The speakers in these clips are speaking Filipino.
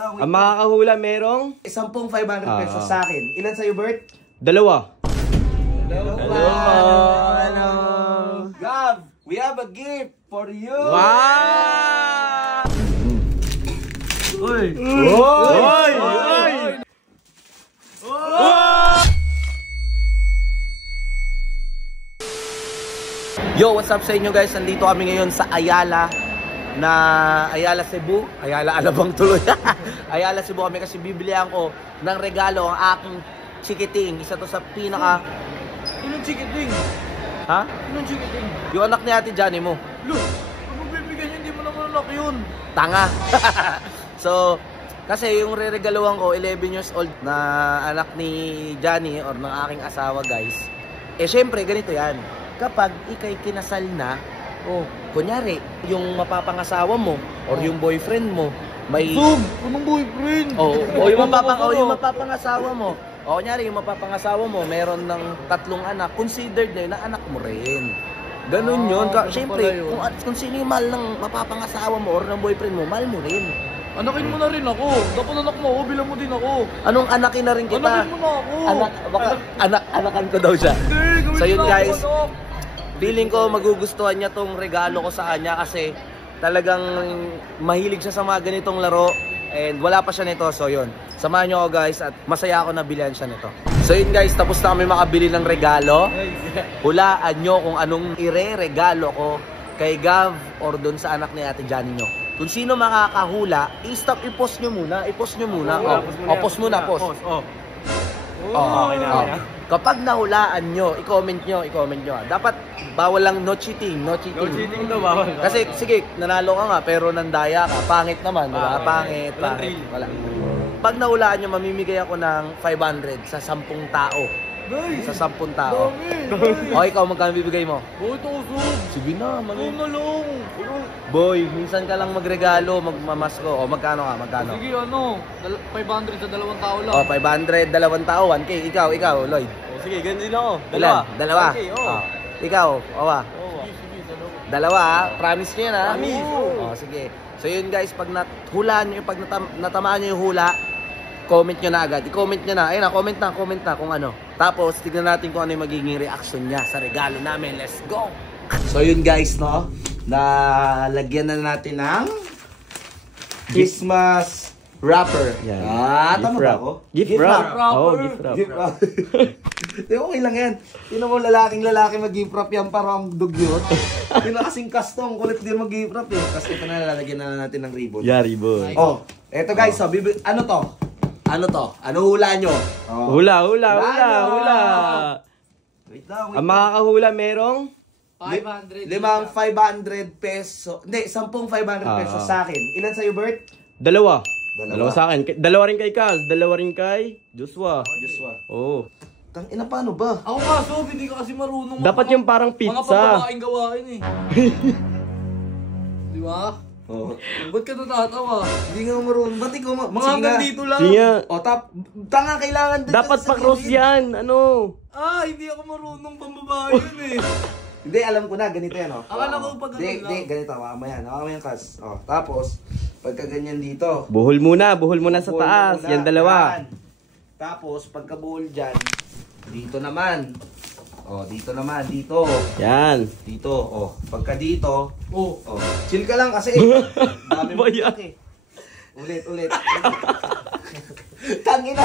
lang. Ang makakahula merong 10,500 pesos sa akin. Ilan sa'yo, Bert? dalawa. Gav, we have a gift for you. Wow! Uy! Oy! Yo, what's up sa inyo guys? Nandito kami ngayon sa Ayala Cebu. Ayala Alabang tuloy. Ayala Cebu kami kasi bibilihan ko ng regalo ang aking chikiting. Isa to sa pinaka... Anong chikiting? Ha? Anong chikiting? Yung anak ni Ate Johnny mo. Look, kung bibigyan niya, hindi mo naman anak yun. Tanga. So, kasi yung re-regaluhan ko, 11 years old na anak ni Johnny or ng aking asawa guys. Eh syempre, ganito yan. Kapag ikay kinasal na, kunyari, yung mapapangasawa mo or yung boyfriend mo, may... Sub! Anong boyfriend? Yung mapapangasawa mo. O kunyari, yung mapapangasawa mo, meron ng 3 anak, considered na yun na anak mo rin. Ganun yun. Siyempre, kung sino yung mahal ng mapapangasawa mo or ng boyfriend mo, mahal mo rin. Anakin mo na rin ako. Dapat anak mo ako, bilang mo din ako. Anong anakin na rin kita? Anakin mo na ako. Anakan ko daw siya. Hindi, So yun guys, anak. feeling ko magugustuhan niya tong regalo ko sa kanya kasi talagang mahilig siya sa mga ganitong laro and wala pa siya nito. So yun, samahan niyo ako guys at masaya ako na bilhan siya nito. So yun guys, tapos na kami makabili ng regalo. Hulaan nyo kung anong ire-regalo ko kay Gav or doon sa anak ni Ate Johnny nyo. Kung sino makakahula, i-post nyo muna. Post muna. Okay na. Kapag nahulaan nyo, i-comment nyo. Dapat bawal lang no cheating. No cheating daw, bawal. Kasi sige, nanalo ka nga pero nandaya ka. Pangit naman, diba? Pangit. Wala. Pag nahulaan nyo, mamimigay ako ng 500 sa 10 tao. Sa 10 tao. O ikaw, magkano bibigay mo? Boy, ito usog. Sige na, Ikaw na lang. Boy, minsan ka lang magregalo, magmamasko. O magkano ka? Magkano? Sige, 500 sa 2 tao lang. O 500, 2 tao, 1K. Ikaw, Lloyd. Sige, ganun din ako. Dalawa. Okay, Ikaw, Owa. Sige, Dalawa ha? Promise nyo yan ha? Promise. O, sige. So yun guys, pag hulaan nyo, pag natamaan nyo yung hula, comment nyo na agad. I-comment nyo na. Ayun na, comment na kung ano. Tapos, tignan natin kung ano yung magiging reaction niya sa regalo namin. Let's go! So yun guys, no? Nalagyan na natin ng Christmas wrapper. Yan. Tama ba ako? Gift wrap. Oo, gift wrap. Gift wrap. Okay lang yan. Yun mo lalaki mag-gift wrap yan parang dugyot. Yun na kasing custom. Kulit din mag-gift wrap eh. Tapos ito na lalagyan na natin ng ribbon. Yeah, ribbon. Oh, eto guys. So, ano to? Ano hula nyo? Hula. Wait lang. Ang makakahula merong 500. 500 peso. Hindi, 10,500 pesos sa akin. Ilan sa'yo, Bert? dalawa. Dalawa sa akin. Dalawa rin kay Kaz. Dalawa rin kay Joshua. Oo. Tangina, paano ba? Ako nga, Sob, hindi ka kasi marunong. Dapat yung parang Mga pizza. pababaeng gawain eh. Di ba? Oh. Ba't ka natatawa? Hindi nga marunong. Ba't ikaw Mga hanggang dito lang. Sige nga. O, tanga, kailangan din. Dapat sa pa-cross gilid. yan. Ano? Hindi ako marunong pambabae yun eh. Hindi, alam ko na. Ganito yan, o. Akala ko pag ganun lang. Hindi, ganito. Mamaya, Kas. O, tapos, pagka ganyan dito. Buhol muna sa buhol taas. muna. Yan dalawa. Yan. Tapos, pagka buhol dyan, dito naman. O, dito naman. Dito. Yan. Dito. O, pagka dito. Oh. O, chill ka lang kasi. Dami mo Bayan. eh. Ulit. Tangina.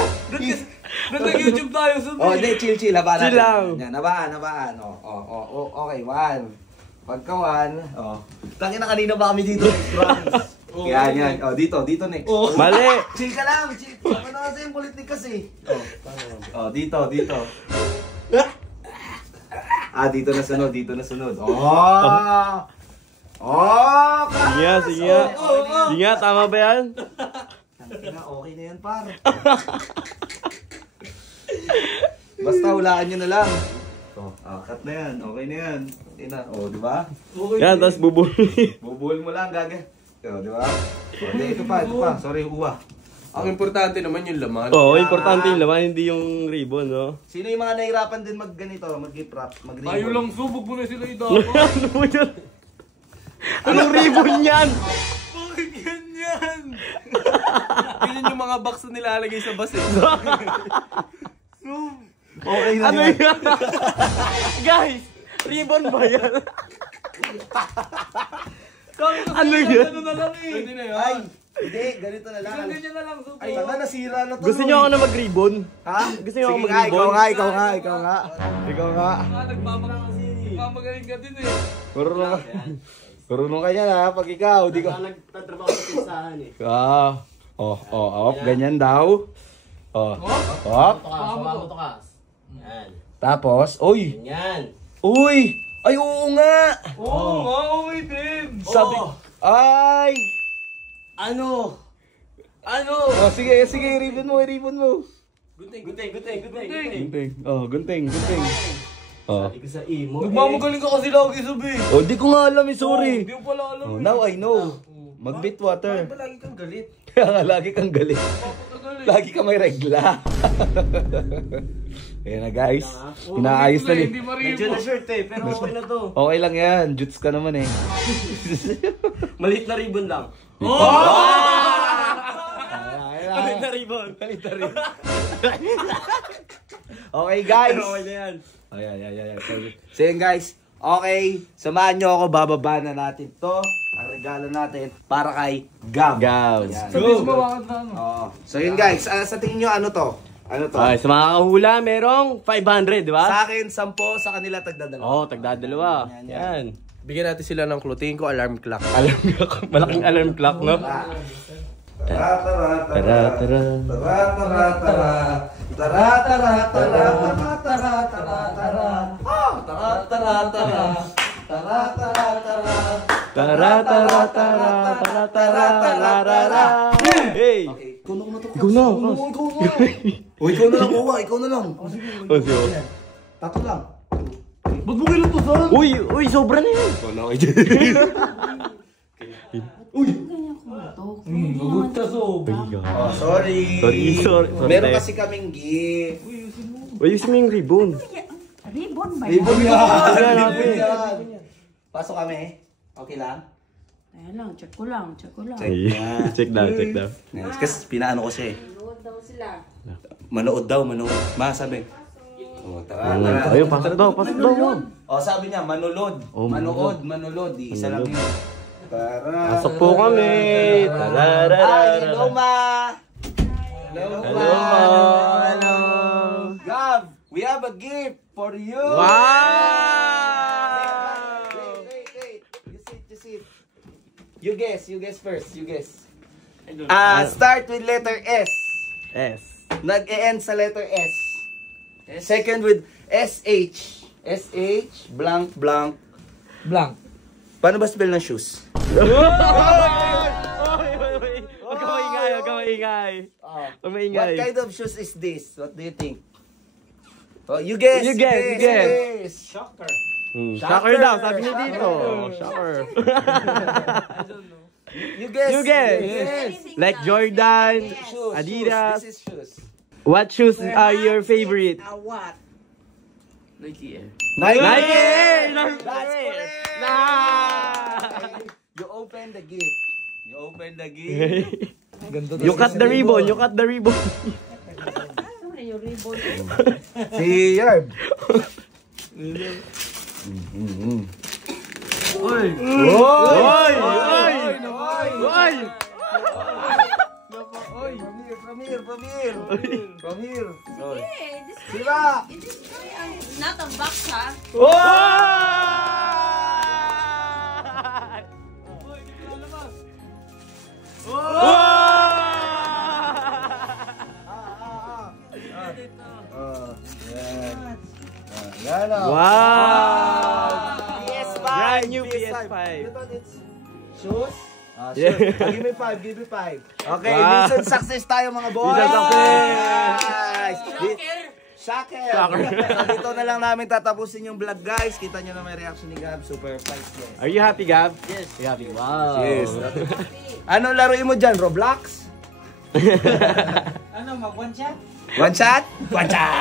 Ba't nag-YouTube tayo, Sob? Oh, hindi, chill. Habaan Chill natin. lang. Yan, habaan. Okay, 1. Pagka 1, Tangina, kanina ba kami dito? Promise. Yan. Dito next. Mali. Chill ka lang, chill. Ano kasi yung kulit ni kasi? Dito. Dito na sunod. Sige nga, tama ba yan? Tangina, okay na yan, par. Basta hulaan nyo na lang. Cut na yan. Okay na yan. Di ba? Yan, tapos bubuhol. Bubuhol mo lang, gaga. Di ba? Ito pa. Sorry, uwa. Ang importante naman yung laman. Oo, importante yung laman, hindi yung ribbon, no? Sino yung mga nahirapan din mag-ganito, mag-gift wrap, mag-ribbon? Tayo lang, Sob, huwag mo na sila idapa. Ano mo yan? Anong ribbon yan? Bakit ganyan? yun yung mga box na nilalagay sa bus eh. Okay na Ano yan. yan? Guys, ribbon ba yan? Ano yan? Ano na lang eh. Pwede na yan. Ay, hindi, ganito na lang. Ganyan na lang, Supo. Ay, tanga, nasira na to. Gusto niyo ako na mag-ribbon? Ha? Gusto niyo ako Sige nga, mag-ribbon? ikaw nga, ikaw nga, ikaw nga. Ikaw nga. Nagmamagaling ka din eh. Marunong ka yan ha, pag ikaw. Di ko... Nagtatrabaho sa pisahan eh. Ganyan daw. Op. Tukas. Yan. Tapos, uy. Yan. Uy! Ay, oo nga! Oo nga, okay din. Sabi, ay! Ano? Oh, sige, ribbon mo. Gunting. Gunting. Oh, gunting. Oh. Sabi ko sa imo. Nagmamagaling ka kasi lagi, Subi. Oh, di ko nga alam, sorry. Hindi mo pala alam Oh, eh. now I know. Mag-bit water. Lagi kang galit. Kaya nga, lagi kang galit. Papatagalit. Lagi ka may regla. Ayan na guys. Pinaayos na ni. Hindi Medyo na maribo. shirt eh, pero okay na to. Okay lang yan. Juts ka naman eh. Maliit na ribbon lang. Maliit na ribbon. Okay guys. Pero okay na yan. Ayan. So yun guys. Okay. Samahan nyo ako. Bababa na natin to. Ang regalo natin para kay Gab. Gab. Ayan. Sabi mo bakit na ano? Oo. So yun guys. Sa tingin nyo ano to? Ano to? Okay, sa mga kahula, merong 500, di ba? Sa akin, 10. Sa kanila, tagdadalawa. Oo, tagdadalawa. Yan. Bigyan natin sila ng clue. Tingin ko alarm clock. Alarm clock. Malaking alarm clock, no? Hey! Ikaw na kumatok. Ikaw na. O, ikaw na lang, kuha. Ikaw na lang. Oh, siyo. Tato lang. Ba't mo kinutusan? Uy, sobra na yan. Wala kayo dyan. Magot ka, Sob. Oh, sorry. Sorry. Meron kasi kaming gift. Uy, yung yung ribbon. Ribbon ba Ribbon yan? yan. Ribbon Ribbon yan. Pasok kami. Okay lang? Ayan lang, check ko lang. Ay, check daw. Nice. Kasi pinaano ko siya eh. Load daw sila. Manood daw. Ma, sabi. Oh, tara. Ayun, pasok daw. Oh, sabi niya, manulod. Oh, Manulod. Di isa lang yun. Tara. Pasok po kami. Ay, hello, Ma. Hello, Hello. Gab, we have a gift for you. Wow! Wait. You sit. You guess first. Start with letter S. S. Nag-e-end sa letter S. Second with SH. SH, blank. Blank. Paano ba spell ng shoes? Huwag ka maingay. What kind of shoes is this? What do you think? Oh, you guess. You guess. Shocker. Shocker daw, sabi niya dito. Shocker. You guess. Yes. Like Jordan, Shoes. Adidas. This is shoes. What shoes are your favorite? What? Nike eh. Nike. That's That's correct. Nah. You open the gift. You cut the ribbon. Ano na yung ribbon? Si Yerb. Uy! Oy! From here. Eh, this Diba? it is not a box, ha? Yan o. Wow! PS5. Brand new PS5. You thought it's shoes? Yeah. Give me 5. Okay, Wow. mission success tayo mga boys. Mission success. Guys. Shocker. So, dito na lang namin tatapusin yung vlog guys. Kita nyo na may reaction ni Gab. Super fight guys. Are you happy, Gab? Yes. You happy? Wow. Yes. Ano laruin mo dyan? Roblox? Ano, mag-one shot? One shot? One shot!